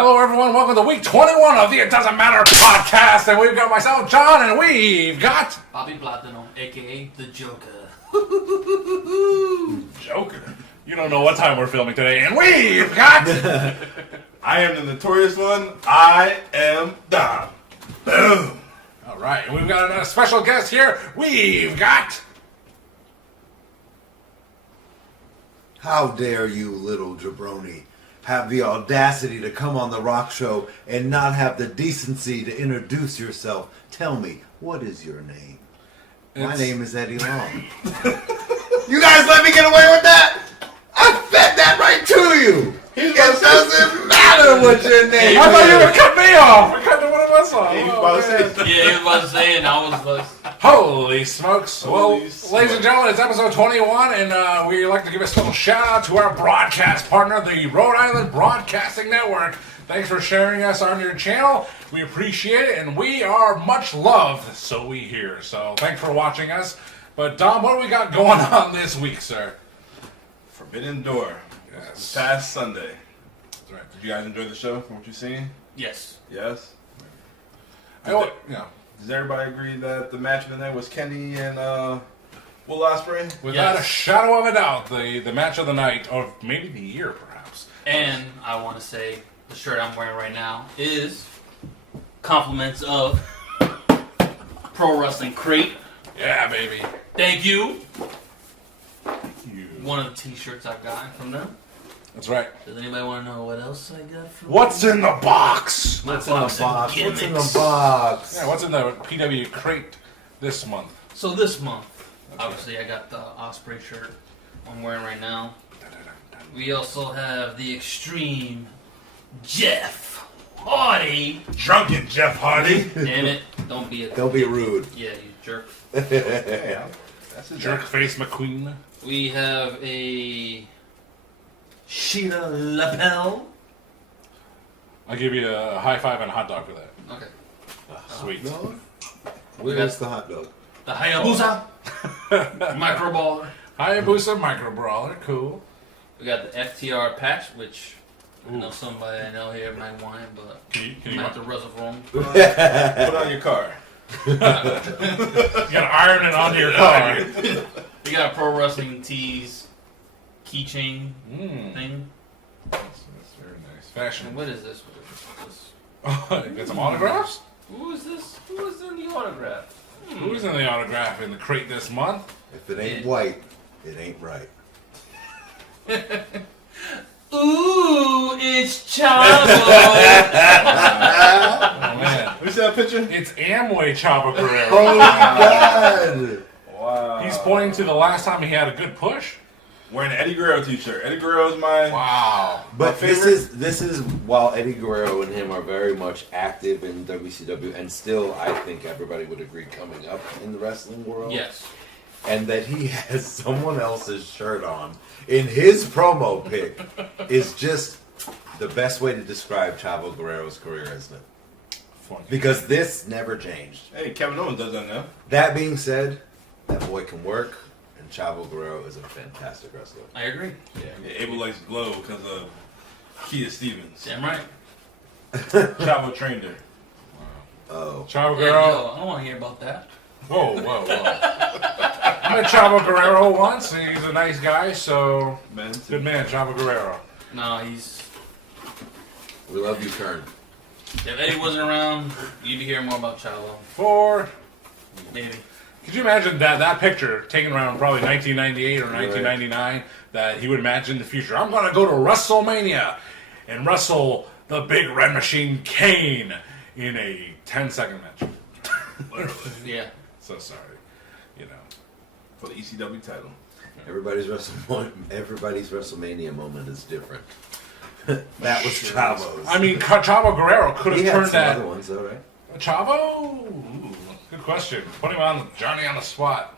Hello, everyone. Welcome to week 21 of the It Doesn't Matter podcast. And we've got myself, John, and we've got... Bobby Platino, a.k.a. the Joker. Joker? You don't know what time we're filming today. And we've got... I am the notorious one. I am Dom. Boom. All right. And we've got a special guest here. We've got... How dare you, little jabroni, have the audacity to come on the rock show and not have the decency to introduce yourself? Tell me, what is your name? My name is Eddie Long. You guys let me get away with that? I fed that right to you. It doesn't matter what your name I thought you is. were cut me off. We're cutting one of us off. He was about to say. Yeah, he was about to say it, and I was like... Holy smokes. Holy Well, smokes. ladies and gentlemen, it's episode 21, and we'd like to give a special shout out to our broadcast partner, the Rhode Island Broadcasting Network. Thanks for sharing us on your channel. We appreciate it, and we are much loved, so we hear. So thanks for watching us. But Dom, what do we got going on this week, sir? Forbidden Door. Yes. This past Sunday. That's right. Did you guys enjoy the show from what you've seen? Yes. Yes? Yeah. Does everybody agree that the match of the night was Kenny and Will Ospreay? Without Yes. a shadow of a doubt, the match of the night, or maybe the year, perhaps. And I want to say the shirt I'm wearing right now is compliments of Pro Wrestling Crate. Yeah, baby. Thank you. You. One of the t-shirts I've gotten from them. That's right. Does anybody want to know what else I got from What's in the box? my What's in the box box? and What's in gimmicks? the box? Yeah, what's in the PW crate this month? So this month, obviously I got the Osprey shirt I'm wearing right now. We also have the Extreme Jeff Hardy. Drunken Jeff Hardy. Damn it. Don't be a... Don't be rude. Yeah, you jerk. Yeah. That's his Jerk face McQueen. We have a Sheila lapel. I'll give you a high five and a hot dog for that. Okay. Sweet. No? Where's the hot dog? The Hayabusa micro baller. Hayabusa Micro Brawler, cool. We got the FTR patch, which I know somebody I know here might want it, but Can I you might have to wrestle for them. Put it on your car. You gotta iron it onto your car. We got a Pro Wrestling Tees keychain Mm. thing. That's very nice. Fashion. What is this? You got some autographs? Who is this? Who is in the autograph? Who's in the autograph in the crate this month? If it ain't white, it ain't right. Ooh, it's Chavo. Oh, man. Let me see that picture. It's Amway Chavo Guerrero. Oh my God! Wow. He's pointing to the last time he had a good push. Wearing an Eddie Guerrero t-shirt. Eddie Guerrero is my... Wow. But My this is while Eddie Guerrero and him are very much active in WCW, and still I think everybody would agree coming up in the wrestling world. Yes. And that he has someone else's shirt on in his promo pic is just the best way to describe Chavo Guerrero's career, isn't it? Funny. Because this never changed. Hey, Kevin Owens does that now. That being said, that boy can work, and Chavo Guerrero is a fantastic wrestler. I agree. Yeah, Abel likes Glow because of Keita Stevens. Damn right. Chavo trained her. Oh. Chavo Hey, Guerrero. yo, I don't want to hear about that. Whoa, whoa, whoa. I met Chavo Guerrero once, and he's a nice guy, so Man, good man, Chavo Guerrero. No, he's... We love you, Kern. If Eddie wasn't around, you'd be hearing more about Chavo. Maybe. Could you imagine that picture taken around probably 1998 or 1999 that he would imagine in the future? I'm going to go to WrestleMania and wrestle the Big Red Machine Kane in a 10-second match. Literally. Yeah. So sorry. You know. for the ECW title. Everybody's WrestleMania moment is different. That was Chavo's. I mean, Chavo Guerrero could he have had turned some that. other ones, though, right? Chavo? Ooh, good question. Put him on Johnny on the spot.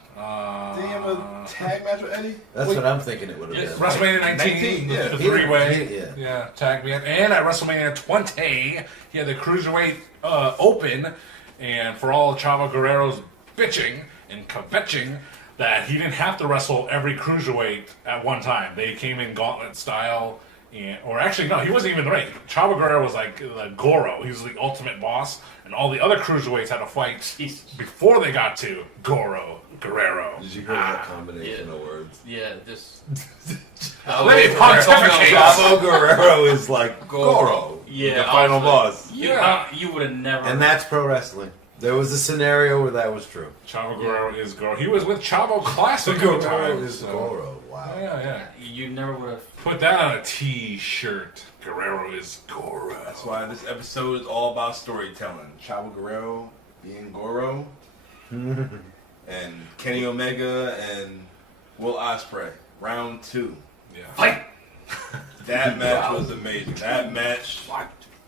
Did he have a tag match with Eddie? That's what I'm thinking it would have Yes. been. WrestleMania 19, yeah. the three-way. Yeah. Tag me in. And at WrestleMania 20, he had the Cruiserweight Open. And for all Chavo Guerrero's bitching and kvetching that he didn't have to wrestle every Cruiserweight at one time. They came in gauntlet style, Or actually, no, he wasn't even right. Chavo Guerrero was like Goro. He was the ultimate boss, and all the other cruiserweights had to fight before they got to Guerrero. Did you hear that combination of words? Yeah, just... Let me pontificate. Chavo Guerrero is like Goro. Yeah, The final boss. You would have never... And that's pro wrestling. There was a scenario where that was true. Chavo Guerrero is Goro. He was with Chavo Classic at the Guerrero time. is Goro. Wow. Yeah. You never would have... Put that on a T-shirt. Guerrero is Goro. That's why this episode is all about storytelling. Chavo Guerrero being Goro, and Kenny Omega and Will Ospreay. Round 2. Yeah. Fight! That match was amazing. That match,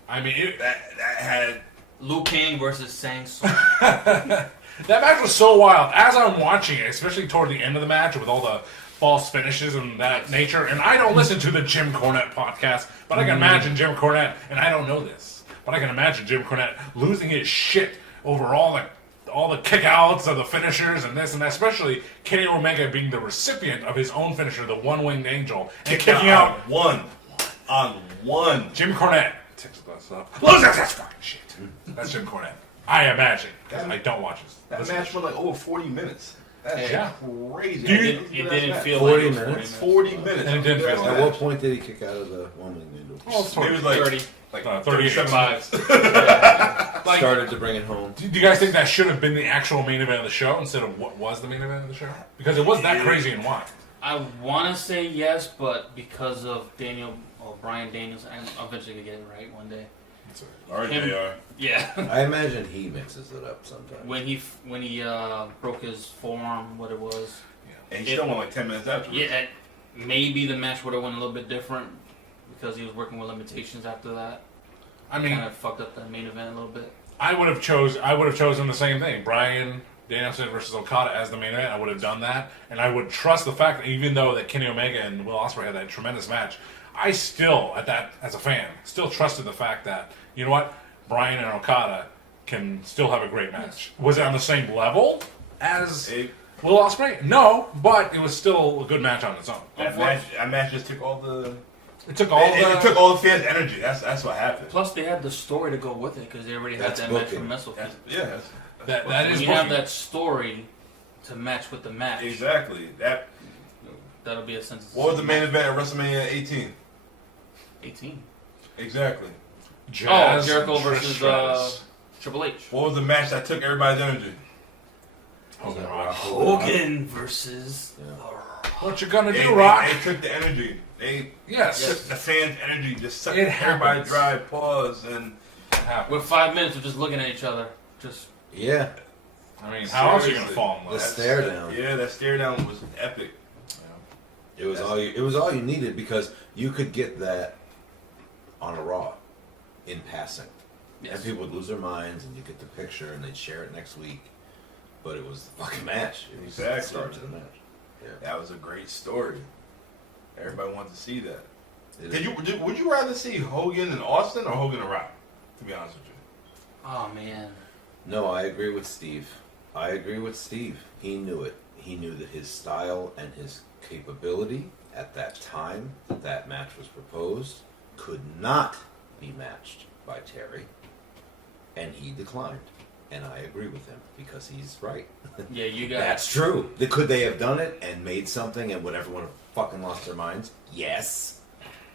I mean, that had... Liu Kang versus Sang Sung. that match was so wild. As I'm watching it, especially toward the end of the match with all the false finishes and that nature, and I don't listen to the Jim Cornette podcast, but I can imagine Jim Cornette, and I don't know this, but I can imagine Jim Cornette losing his shit over all the kickouts of the finishers and this and that, especially Kenny Omega being the recipient of his own finisher, the One-Winged Angel, and kicking out one. On one. Jim Cornette. Takes the bus up. Lose that fucking shit. That's Jim Cornette. I imagine. Because I don't watch this. That match went like over 40 minutes. That's Yeah. crazy. It didn't feel 40 like it was minutes. 40 minutes. And it didn't feel At like what point did he kick out of the woman window? Oh, It was like 30. Like 38. 37 Like, Started to bring it home. Do you guys think that should have been the actual main event of the show instead of what was the main event of the show? Because it was that crazy and why? I want to say yes, but because of Brian Daniels, I'm eventually going to get it right one day. RJR. Yeah. I imagine he mixes it up sometimes. when he broke his forearm, what it was. And he still won like 10 minutes after. Yeah, maybe the match would have went a little bit different because he was working with limitations after that. I mean, Kind of fucked up the main event a little bit. I would have chosen the same thing. Brian Danielson versus Okada as the main event. I would have done that, and I would trust the fact that even though that Kenny Omega and Will Ospreay had that tremendous match, I still, as a fan, still trusted the fact that, you know what, Brian and Okada can still have a great match. Was it on the same level as Will Ospreay? No, but it was still a good match on its own. That match just took all the... It took It took all the fans' energy. That's what happened. Plus, they had the story to go with it because they already had That's that match booking. from Messelfield. Yeah. that is When you have booking. that story to match with the match, Exactly. that'll be a sense. What was the main event at WrestleMania 18? 18. Exactly. Jazz Jericho and Trish versus Stratus. Triple H. What was the match that took everybody's energy? Hogan Rock. Hogan versus. What you gonna They do, Rock? took the energy. They Yes. took the fans' energy, just sucked It everybody happens. dry, pause, and With 5 minutes of just looking at each other, just Yeah, I mean, how else are you gonna Seriously. fall in the love? stare down. yeah, that stare down was epic. It was all you needed because you could get that on a Raw in passing. yes. And people would lose their minds and you get the picture and they'd share it next week. But it was the fucking match. It was the Exactly. start to the match. That was a great story. Everybody wanted to see that. It Would you rather see Hogan and Austin or Hogan and Rock? To be honest with you. Oh man. No, I agree with Steve. He knew it. He knew that his style and his capability at that time that match was proposed could not be matched by Terry. And he declined. And I agree with him because he's right. Yeah, you got. That's true. Could they have done it and made something and would everyone have fucking lost their minds? Yes.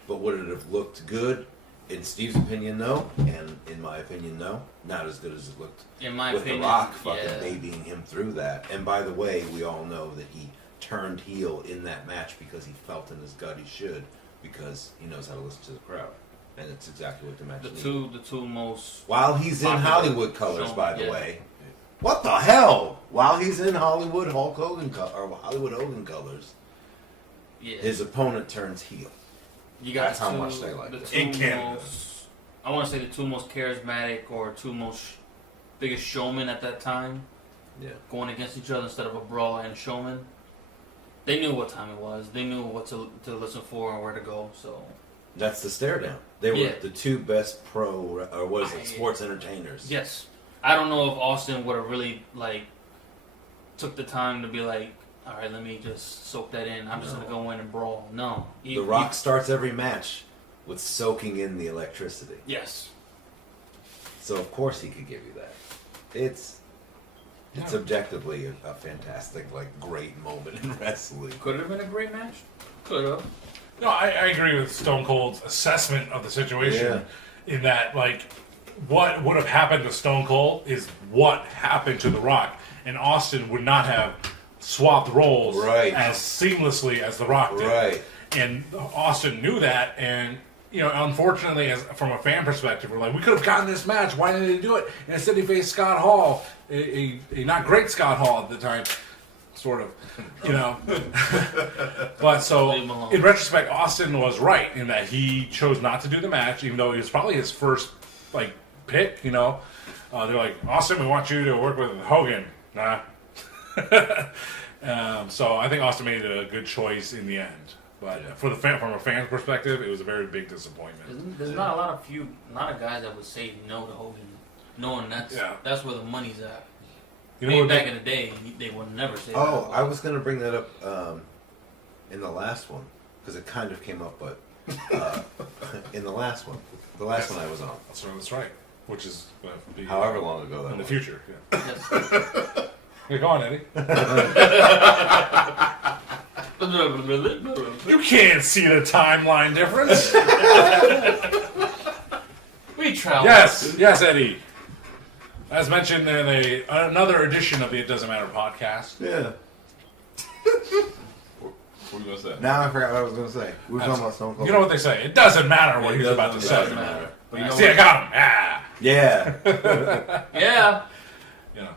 But would it have looked good? In Steve's opinion, no. And in my opinion, no. Not as good as it looked In my with opinion, The Rock fucking yeah. babying him through that. And by the way, we all know that he turned heel in that match because he felt in his gut he should because he knows how to listen to the crowd. And it's exactly what the match needed. The two most. While he's in popular Hollywood colors, show, by the yeah. way. What the hell? While he's in Hollywood Hulk Hogan or Hollywood Hogan colors, Yeah. his opponent turns heel. You got That's how much they like the it. two In Canada. most, I want to say the two most charismatic or two most biggest showmen at that time Yeah. going against each other instead of a brawl and a showman. They knew what time it was. They knew what to listen for and where to go. So That's the stare down. They were Yeah. the two best sports entertainers. yes, I don't know if Austin would have really took the time to be like, all right, let me just soak that in. I'm just gonna go in and brawl. No, The Rock starts every match with soaking in the electricity. Yes. So of course he could give you that. It's objectively a fantastic, like, great moment in wrestling. Could have been a great match. Could have. No, I agree with Stone Cold's assessment of the situation in that, like, what would have happened to Stone Cold is what happened to The Rock. And Austin would not have swapped roles as seamlessly as The Rock did. Right. And Austin knew that, and, you know, unfortunately, from a fan perspective, we're like, we could have gotten this match. Why didn't they do it? And instead he faced Scott Hall, a not great Scott Hall at the time. Sort of, you know. But so, in retrospect, Austin was right in that he chose not to do the match, even though it was probably his first, like, pick, you know. They're like, Austin, we want you to work with Hogan. Nah. So I think Austin made a good choice in the end. But from a fan's perspective, it was a very big disappointment. There's not a lot of guys that would say no to Hogan, knowing that's where the money's at. You know, back in the day, they would never say that. Oh, I was going to bring that up in the last one, because it kind of came up, but in the last one. The last one I was on. That's right. Which is however long ago that in was. the future. Yeah. Yes. Yeah, go on, Eddie. You can't see the timeline difference. We travel. Yes, Eddie. As mentioned in another edition of the It Doesn't Matter podcast. Yeah. What were you going to say? Now I forgot what I was going to say. We were talking about Stone Cold. You know what they say? It doesn't matter what he's about to It say. doesn't matter. But you know See, I got him. Yeah. Yeah. You know.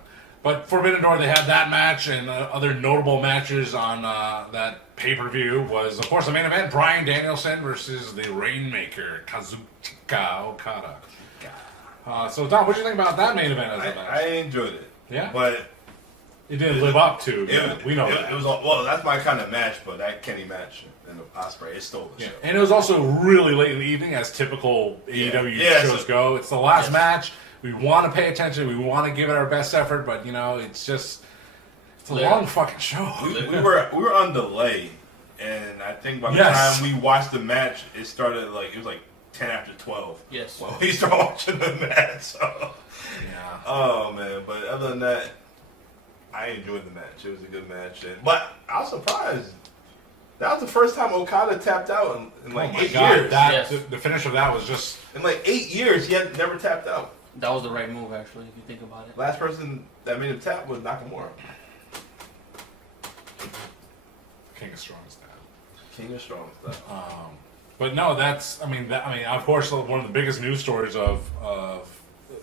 But Forbidden Door, they had that match, and other notable matches on that pay-per-view was, of course, the main event, Bryan Danielson versus the Rainmaker, Kazuchika Okada. So, Tom, what did you think about that main event as a match? I enjoyed it. Yeah? But it didn't live up to, we know that. It was, well, that's my kind of match, but that Kenny match and the Ospreay, it stole the show. And it was also really late in the evening, as typical AEW shows go. It's the last match. We want to pay attention. We want to give it our best effort, but, you know, it's a long fucking show. We were on delay, and I think by the time we watched the match, it started it was like 10 after 12. Yes. Well, we started watching the match. So. Yeah. Oh man, but other than that, I enjoyed the match. It was a good match, but I was surprised. That was the first time Okada tapped out in like 8 years. The finish of that was just In like 8 years, he had never tapped out. That was the right move, actually, if you think about it. Last person that made him tap was Nakamura. King of Strong stuff. King of Strong stuff. But no, of course, one of the biggest news stories of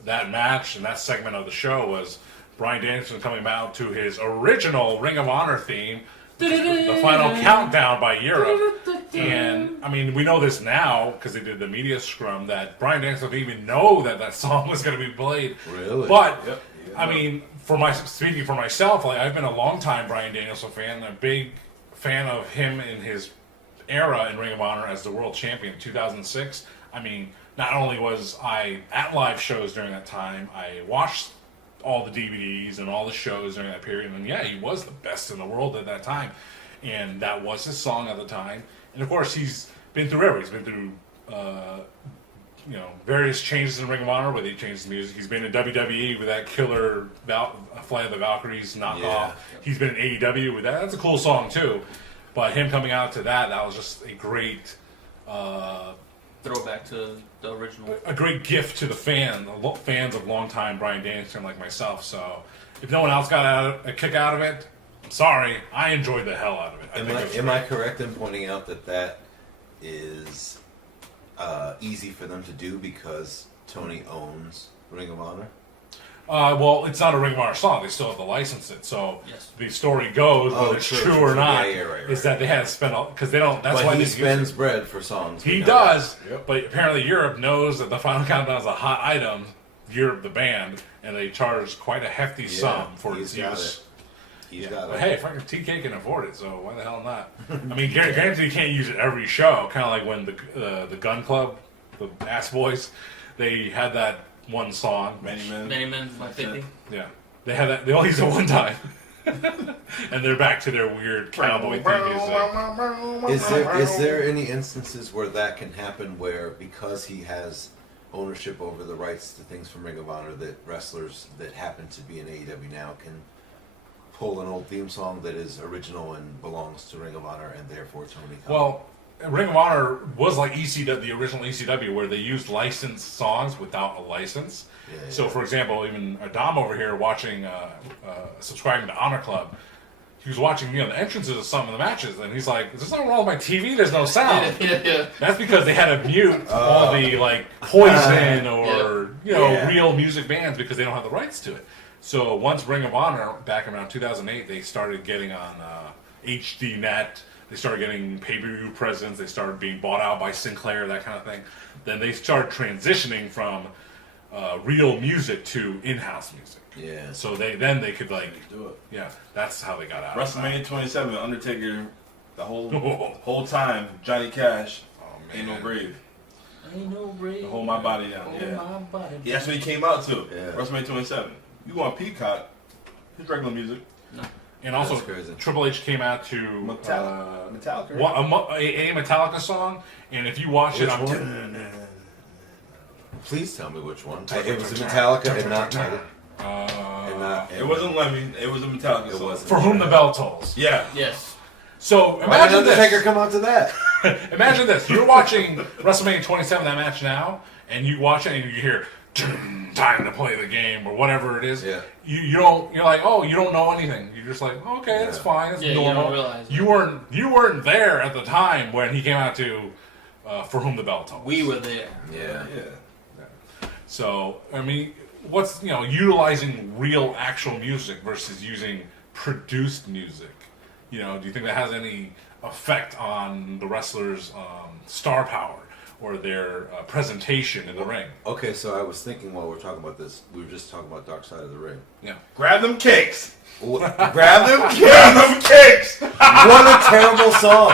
that match and that segment of the show was Bryan Danielson coming out to his original Ring of Honor theme, the final countdown by Europe. And, I mean, we know this now, because they did the media scrum, that Bryan Danielson didn't even know that song was going to be played. Really? But, Yep. I mean, speaking for myself, I've been a long-time Bryan Danielson fan, a big fan of him in his era in Ring of Honor as the world champion in 2006. I mean, not only was I at live shows during that time, I watched all the DVDs and all the shows during that period, and he was the best in the world at that time, and that was his song at the time. And of course, he's been through everything. He's been through various changes in Ring of Honor, where they changed his music. He's been in WWE with that killer Flight of the Valkyries knockoff. Yeah. He's been in AEW with that. That's a cool song too. But him coming out to that was just a great Throwback to the original. a great gift to the fans of longtime Bryan Danielson like myself. So if no one else got a kick out of it, I'm sorry. I enjoyed the hell out of it. Am I correct in pointing out that is easy for them to do because Tony owns Ring of Honor? Well, it's not a Ring of Honor song. They still have to license it. So the story goes, whether it's true or not, is that they had to spend because they don't. That's but why he they spends bread for songs. He does, but apparently Europe knows that the Final Countdown is a hot item. Europe, the band, and they charge quite a hefty sum for its use. He's got But it. hey, fucking TK can afford it, so why the hell not? I mean, granted, you can't use it every show. Kind of like when the Gun Club, the Ass Boys, they had that one song. Many Men. Many Men by 50. Yeah, they had that. They only used it one time. And they're back to their weird cowboy theme music. Is there any instances where that can happen where because he has ownership over the rights to things from Ring of Honor that wrestlers that happen to be in AEW now can pull an old theme song that is original and belongs to Ring of Honor and therefore Tony Khan? Well, Ring of Honor was like ECW, the original ECW, where they used licensed songs without a license. Yeah, yeah. So, for example, even Adam over here watching, subscribing to Honor Club, he was watching, the entrances of some of the matches, and he's like, "Is there something wrong with my TV? There's no sound." Yeah. That's because they had to mute all the Poison or real music bands because they don't have the rights to it. So once Ring of Honor back around 2008, they started getting on HDNet. They started getting pay-per-view presence. They started being bought out by Sinclair, that kind of thing. Then they started transitioning from real music to in-house music. Yeah. So they could do it. Yeah, that's how they got out. WrestleMania 27, Undertaker, the whole time, Johnny Cash, Ain't No Grave. Ain't no grave. Hold my body down. Hold Yeah. my body down. Yeah, that's what he came out to. Yeah. WrestleMania 27. You go on Peacock, his regular music. No. And also, That's crazy. Triple H came out to Metallica. a Metallica song, and if you watch it, Please tell me which one. It was Metallica and not Metallica. It wasn't Lemmy. It was a Metallica song. wasn't. For Whom the Bell Tolls. Yeah. Yes. So Why imagine did Undertaker this. come out to that? Imagine this. You're watching WrestleMania 27, that match now, and you watch it and you hear time to play the game or whatever it is. Yeah. You're like, oh, you don't know anything. You're just like, okay, that's Yeah. fine. It's Yeah, you normal. don't realize it. You weren't there at the time when he came out to For Whom the Bell Tolls. We were there. Yeah. So, I mean, what's, utilizing real actual music versus using produced music? Do you think that has any effect on the wrestlers' star power or their presentation in the ring? Okay, so I was thinking while we're talking about this, we were just talking about Dark Side of the Ring. Yeah. Grab them cakes. Grab them Grab kids! them cakes. What a terrible song!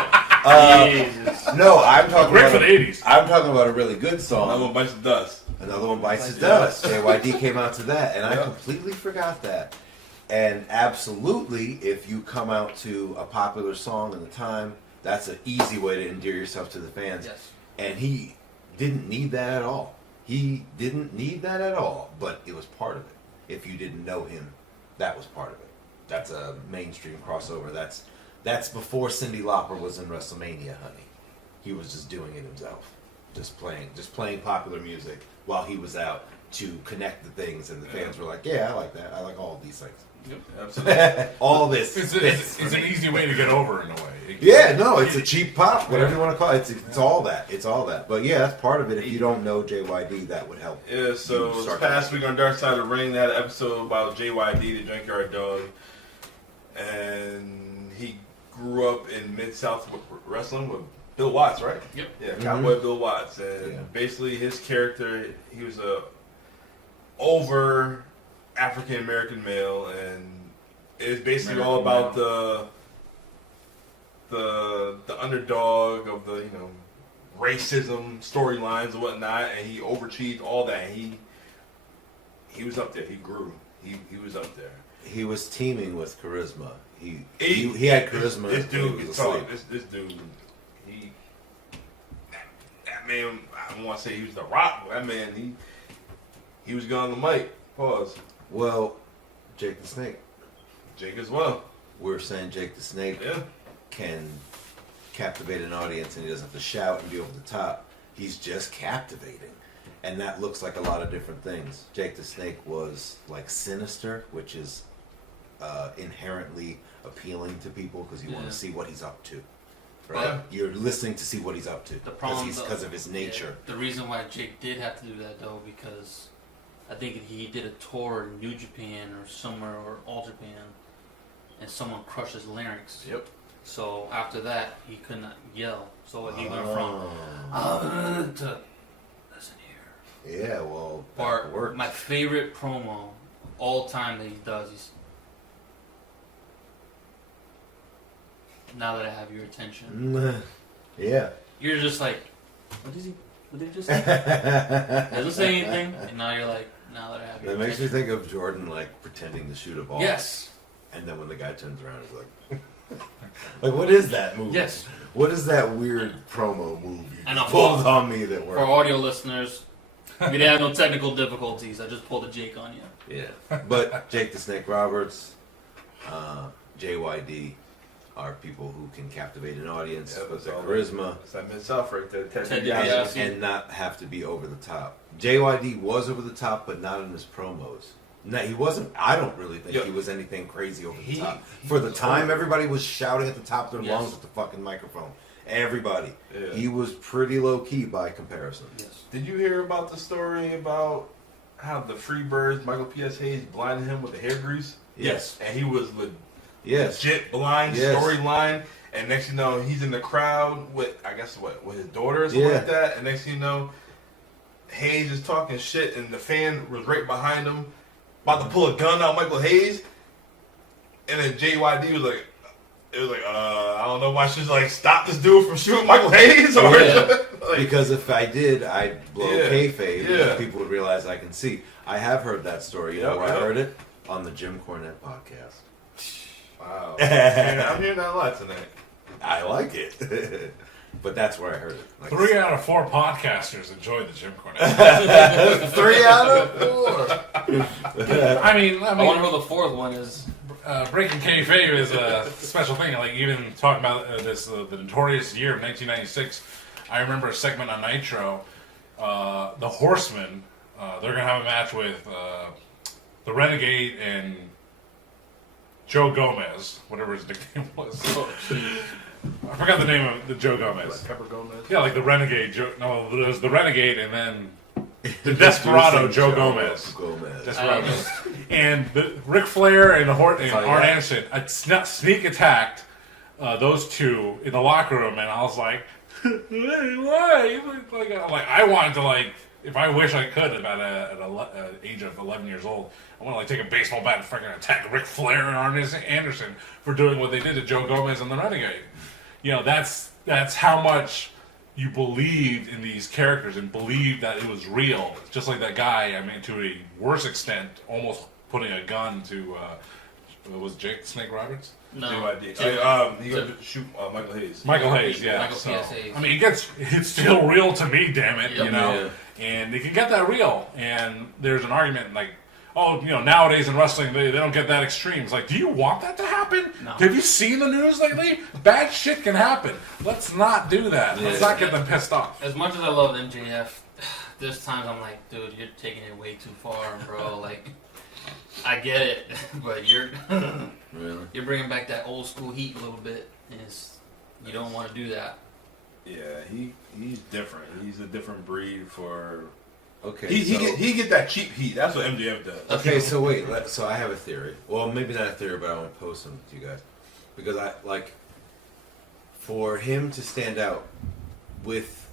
Jesus. No, I'm talking Great about for the 80s. I'm talking about a really good song. Another one bites the dust. Another one bites the dust. JYD came out to that, and I completely forgot that. And absolutely, if you come out to a popular song in the time, that's an easy way to endear yourself to the fans. Yes. And he didn't need that at all. He didn't need that at all, but it was part of it. If you didn't know him, that was part of it. That's a mainstream crossover. That's before Cyndi Lauper was in WrestleMania, honey. He was just doing it himself. Just playing popular music while he was out to connect the things, and the fans were like, yeah, I like that. I like all of these things. Yep, absolutely. All this. It's an easy way to get over in a way. Yeah, no, it's a cheap pop, whatever you want to call it. It's all that. It's all that. But yeah, that's part of it. If you don't know JYD, that would help. Yeah, so You this start past week on Dark Side of the Ring, they had an episode about JYD, the Junkyard Dog, and he grew up in Mid-South Wrestling with Bill Watts, right? Yep. Yeah, Cowboy Bill Watts, and basically his character, he was a over African American male, and it's basically all about the underdog of the racism storylines and whatnot, and he overachieved all that. He was up there. He grew. He was up there. He was teaming with charisma. He had charisma. This dude when he can was talk. asleep. This dude. That man. I don't want to say he was the Rock. But that man. He was good on the mic. Pause. Well, Jake the Snake. Jake as well. We're saying Jake the Snake Yeah. can captivate an audience, and he doesn't have to shout and be over the top. He's just captivating. And that looks like a lot of different things. Jake the Snake was like sinister, which is inherently appealing to people because you want to see what he's up to. Right? Yeah. You're listening to see what he's up to The problem because of his nature. The reason why Jake did have to do that though, because I think he did a tour in New Japan or somewhere or All Japan, and someone crushed his larynx. Yep. So after that, he could not yell. So he went from to listen here. Yeah, well, that Or worked. my favorite promo all time that he does. He's now that I have your attention, Yeah. you're just like, what is he? What did he just say? Doesn't say anything, and now you're like, now that I have your That makes me attention. think of Jordan like pretending to shoot a ball. Yes. And then when the guy turns around, he's like, like, what is that movie? Yes. What is that weird promo movie I you know. pulled on me that For worked? audio listeners, we didn't have no technical difficulties. I just pulled a Jake on you. Yeah. But Jake the Snake Roberts, JYD are people who can captivate an audience with their charisma. It's that Mid-South right there. Ted Ted DiBiase. DiBiase. And not have to be over the top. JYD was over the top, but not in his promos. No, he wasn't. I don't really think he was anything crazy over the top. For the time, everybody was shouting at the top of their lungs with the fucking microphone. Everybody. Yeah. He was pretty low key by comparison. Yes. Did you hear about the story about how the Freebirds, Michael P.S. Hayes, blinded him with the hair grease? Yes. And he was Yes. legit blind, Yes. storyline. And next thing you know, he's in the crowd with, I guess, with his daughter or something like that. And next thing you know, Hayes is talking shit, and the fan was right behind him, about to pull a gun out Michael Hayes. And then JYD was like, I don't know why she's like, stop this dude from shooting Michael Hayes. Or like, Because if I did, I'd blow kayfabe, Yeah. and people would realize I can see. I have heard that story. You know where I heard it? On the Jim Cornette podcast. wow. And I'm hearing that a lot tonight. I like it. But that's where I heard it. Like 3 out of 4 podcasters enjoyed the Jim Cornette. 3 out of 4. I mean, I wonder who the fourth one is. breaking kayfabe is a special thing. Like even talking about the notorious year of 1996. I remember a segment on Nitro. The Horsemen. They're gonna have a match with the Renegade and Joe Gomez, whatever his nickname was. I forgot the name of the Joe Gomez. Like Pepper Gomez. Yeah, like the Renegade. No, it was the Renegade, and then the Desperado Joe Gomez. Desperado. And Ric Flair and Arn Anderson sneak attacked those two in the locker room, and I was like, hey, why? I'm like, I wanted to if I wish I could at an age of 11 years old, I want to take a baseball bat and freaking attack Ric Flair and Arn Anderson for doing what they did to Joe Gomez and the Renegade. That's how much you believed in these characters and believed that it was real. Just like that guy, I mean, to a worse extent, almost putting a gun to, was Jake Snake Roberts? No. JYD. He got to shoot Michael Hayes. Michael Hayes, yeah. Michael P.S. Hayes. I mean, it's still real to me, damn it, Yep. Yeah. And they can get that real. And there's an argument nowadays in wrestling, they don't get that extreme. It's like, do you want that to happen? No. Have you seen the news lately? Bad shit can happen. Let's not do that. Let's not get them pissed off. As much as I love MJF, there's times I'm like, dude, you're taking it way too far, bro. Like, I get it, but you're Really? you're bringing back that old school heat a little bit, and you don't want to do that. Yeah, he's different. He's a different breed for. Okay. He get that cheap heat. That's what MJF does. Okay, so wait. So I have a theory. Well, maybe not a theory, but I want to pose something to you guys because for him to stand out with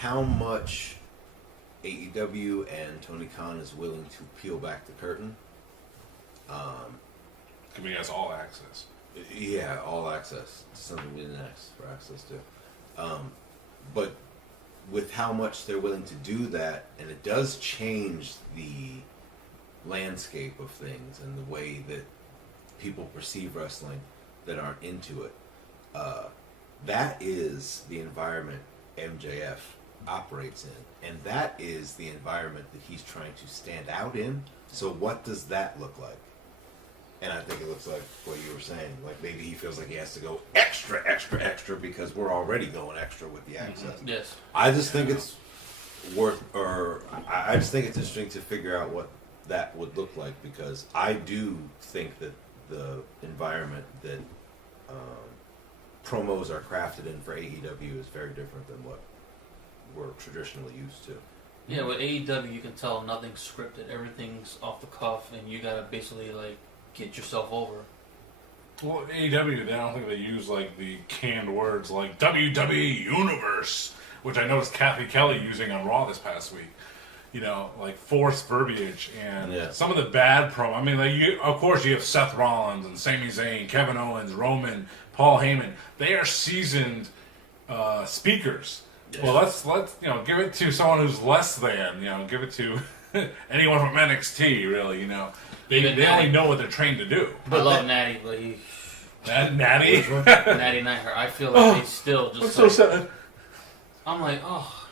how much AEW and Tony Khan is willing to peel back the curtain. Giving us all access. Yeah, all access. Something we didn't ask for access to. But with how much they're willing to do that, and it does change the landscape of things and the way that people perceive wrestling that aren't into it. That is the environment MJF operates in, and that is the environment that he's trying to stand out in. So what does that look like? And I think it looks like what you were saying. Like maybe he feels like he has to go extra, extra, extra because we're already going extra with the access. Mm-hmm. Yes. I just think it's I just think it's interesting to figure out what that would look like because I do think that the environment that promos are crafted in for AEW is very different than what we're traditionally used to. Yeah, with AEW you can tell nothing's scripted. Everything's off the cuff, and you gotta basically get yourself over. Well, AEW, I don't think they use the canned words like WWE Universe, which I noticed Kathy Kelly using on Raw this past week. Forced verbiage and some of the bad promo. I mean, of course you have Seth Rollins and Sami Zayn, Kevin Owens, Roman, Paul Heyman. They are seasoned speakers. Well, let's give it to someone who's less than. Give it to anyone from NXT. Really, they only know what they're trained to do. I love Natty, but he... Natty? Natty Nightheart. I feel like they still just... I'm so sad. I'm like, oh,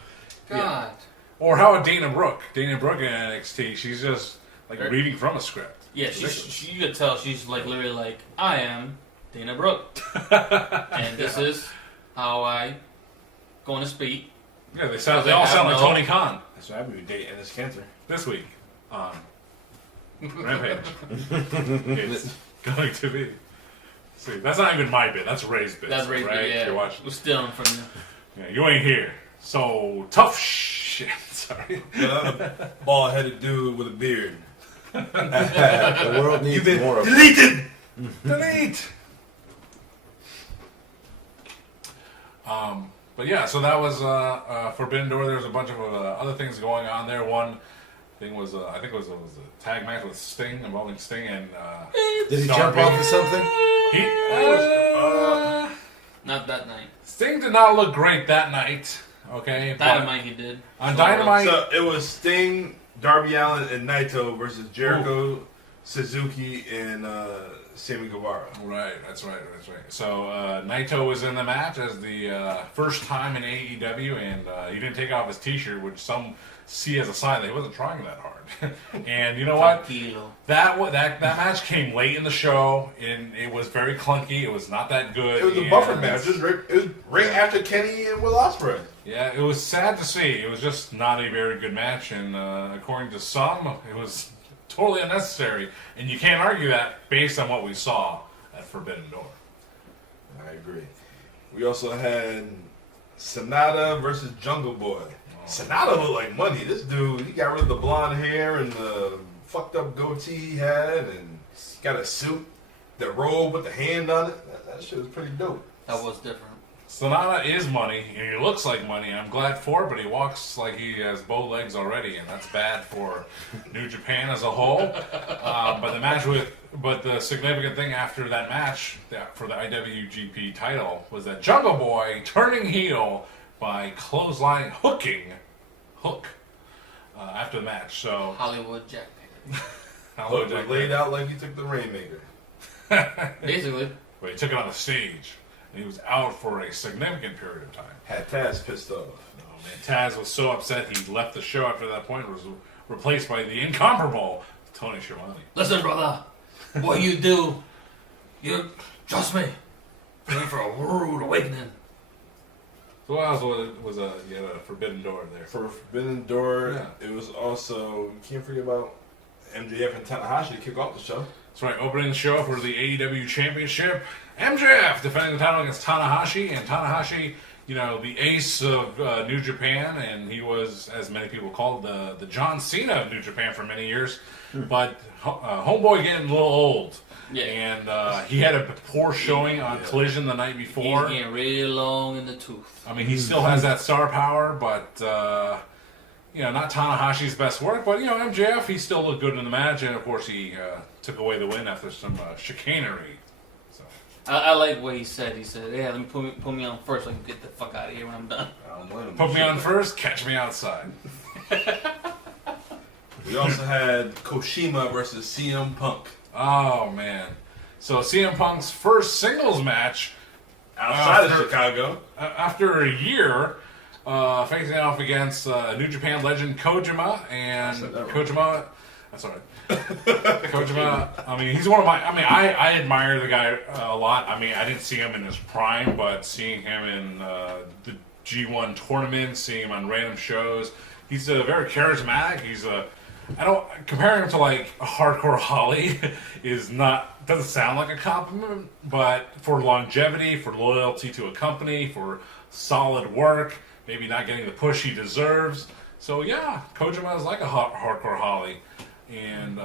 God. Or how about Dana Brooke? Dana Brooke in NXT, she's just like reading from a script. Yeah, you could tell she's like literally like, I am Dana Brooke. And this is how I going to speak. Yeah, they all sound like Tony Khan. That's why I be dating this cancer. This week on Rampage. It's going to be. See, that's not even my bit. That's Ray's bit. That's Ray's right? bit, yeah. You're watching. We're stealing from you. Yeah, you ain't here. So, tough shit. Sorry. Bald-headed dude with a beard. The world needs more of deleted! Delete! But yeah, so that was Forbidden Door. There was a bunch of other things going on there. One thing was, I think it was a tag match with Sting, involving Sting and Did he Darby. jump off of something? Not that night. Sting did not look great that night. Okay, Dynamite he did. On Dynamite, So it was Sting, Darby Allin, and Naito versus Jericho, Suzuki, and Sammy Guevara. Right, that's right. So Naito was in the match as the first time in AEW, and he didn't take off his T-shirt, which some see as a sign that he wasn't trying that hard. And you know what? That match came late in the show, and it was very clunky. It was not that good. It was a buffer match. It was right after Kenny and Will Ospreay. Yeah, it was sad to see. It was just not a very good match, and according to some, it was totally unnecessary. And you can't argue that based on what we saw at Forbidden Door. I agree. We also had Sonata versus Jungle Boy. Sonata looked like money. This dude, he got rid of the blonde hair and the fucked up goatee he had, and got a suit, the robe with the hand on it. That shit was pretty dope. That was different. Sonata is money, and he looks like money. I'm glad for it, but he walks like he has bow legs already, and that's bad for New Japan as a whole. But the significant thing after that match for the IWGP title was that Jungle Boy turning heel by clothesline hook after the match. So Hollywood Jackpot. Looked laid out like he took the Rainmaker. Basically. But he took it on the stage. And he was out for a significant period of time. Had Taz pissed off. Oh, man, Taz was so upset he left the show after that point. Was replaced by the incomparable Tony Schiavone. Listen, brother. What you do, you trust me. You're in for a rude awakening. So what else was a Forbidden Door there? For Forbidden Door, It was also, you can't forget about MJF and Tanahashi to kick off the show. That's right, opening the show for the AEW Championship. MJF defending the title against Tanahashi, and Tanahashi, the ace of New Japan, and he was, as many people called, the John Cena of New Japan for many years. But Homeboy getting a little old. Yeah. And he had a poor showing on Collision the night before. He's getting really long in the tooth. I mean, he still has that star power, but, not Tanahashi's best work. But, MJF, he still looked good in the match, and, of course, he took away the win after some chicanery. So. I like what he said. He said, yeah, let me put me on first so I can get the fuck out of here when I'm done. Put me on first, catch me outside. We also had Koshima versus CM Punk. Oh, man. So CM Punk's first singles match outside of Chicago. After a year, facing off against New Japan legend Kojima. And Kojima, that's all right. Kojima, I mean, he's one of I admire the guy a lot. I mean, I didn't see him in his prime, but seeing him in the G1 tournament, seeing him on random shows, he's very charismatic. Comparing him to like a hardcore Holly doesn't sound like a compliment, but for longevity, for loyalty to a company, for solid work, maybe not getting the push he deserves. So yeah, Kojima is like a hardcore Holly. And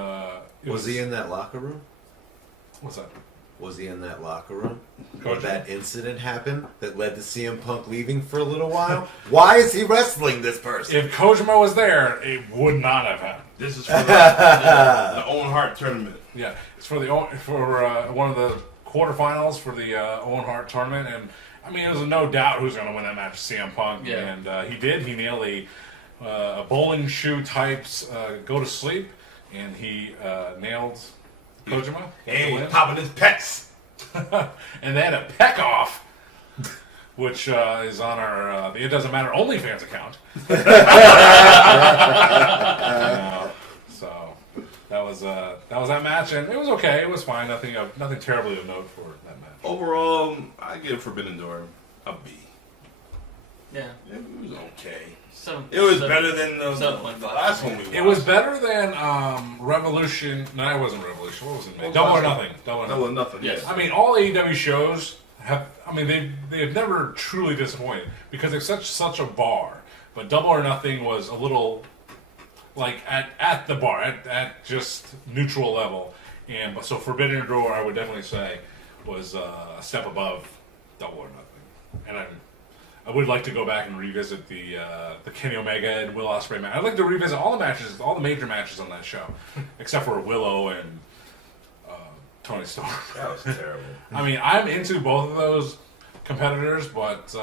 was he in that locker room? What's that? Was he in that locker room when that incident happened that led to CM Punk leaving for a little while? Why is he wrestling this person? If Kojima was there, it would not have happened. This is for the Owen Hart tournament. Yeah, it's for one of the quarterfinals for the Owen Hart tournament, I mean, it was no doubt who's going to win that match, CM Punk, Yeah. and he did. He nailed a bowling shoe types go to sleep, and he nailed Kojima. Hey, he's popping his pets. And they had a peck off, which is on our It Doesn't Matter OnlyFans account. So that was that match, and it was okay. It was fine. Nothing terribly of note for that match. Overall, I give Forbidden Door a B. Yeah. It was okay. Seven- It was seven- better than the 7.5. last one we watched. It was better than Revolution. No, it wasn't Revolution. What was it? What Double or was it? Nothing. Double or Double or Nothing. nothing. Yes. Yes. I mean, all AEW shows have. I mean, they've never truly disappointed because it's such a bar. But Double or Nothing was a little like at the bar at just neutral level, and so Forbidden Door I would definitely say was a step above Double or Nothing, and I would like to go back and revisit the Kenny Omega and Will Ospreay match. I'd like to revisit all the matches, all the major matches on that show, except for Willow and Tony Storm. That was terrible. I mean, I'm into both of those competitors, but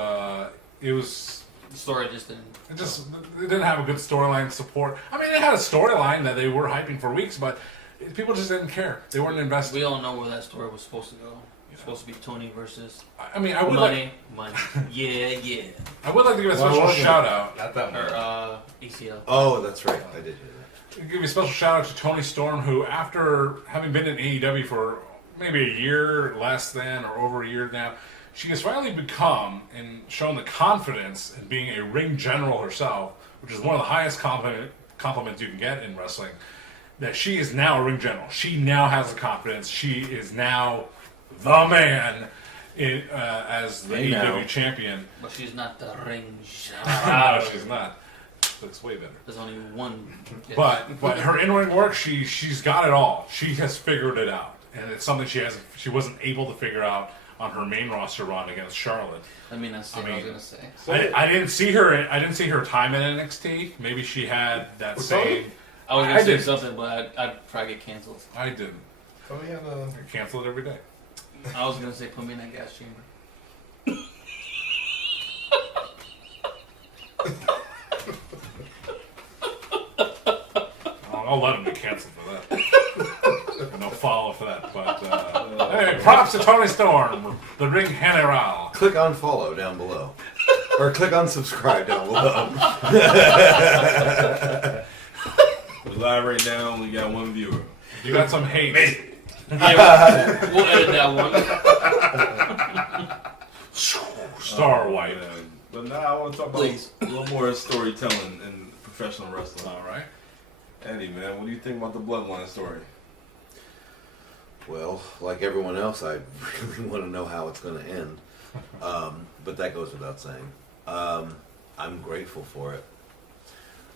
it was The story just didn't. it didn't have a good storyline support. I mean, it had a storyline that they were hyping for weeks, but people just didn't care. They weren't invested. We all know where that story was supposed to go. It's supposed to be Tony versus I mean, I would like money. Yeah. I would like to give a Well, special wasn't shout it? out. Not that Or one. ACL. Oh, that's right. I did hear that. Give a special shout out to Tony Storm, who, after having been in AEW for maybe a year less than or over a year now, she has finally become and shown the confidence in being a ring general herself, which is one of the highest compliments you can get in wrestling. That she is now a ring general. She now has the confidence. She is now the man as the Hey, now. AEW champion. But she's not the ring. No, she's not. Looks way better. There's only one. But her in-ring work, she's got it all. She has figured it out, and it's something she wasn't able to figure out on her main roster run against Charlotte. Let me not say what I was gonna say. I didn't see her time in NXT. Maybe she had that What's same. I was I gonna say didn't. something, but I'd probably get canceled. I didn't. So we had a. I cancel it every day. I was gonna say put me in that gas chamber. I'll let him get canceled for that. And no follow for that. But hey, props to Tony Storm, the Ring General. Click on follow down below. Or click on subscribe down below. We're live right now. Only got one viewer. You got some hate. Yeah, we'll edit that one. Star White. But now I want to talk about Please. a little more storytelling in professional wrestling. All right. Eddie, man, what do you think about the Bloodline story? Well, like everyone else, I really want to know how it's going to end. But that goes without saying. I'm grateful for it.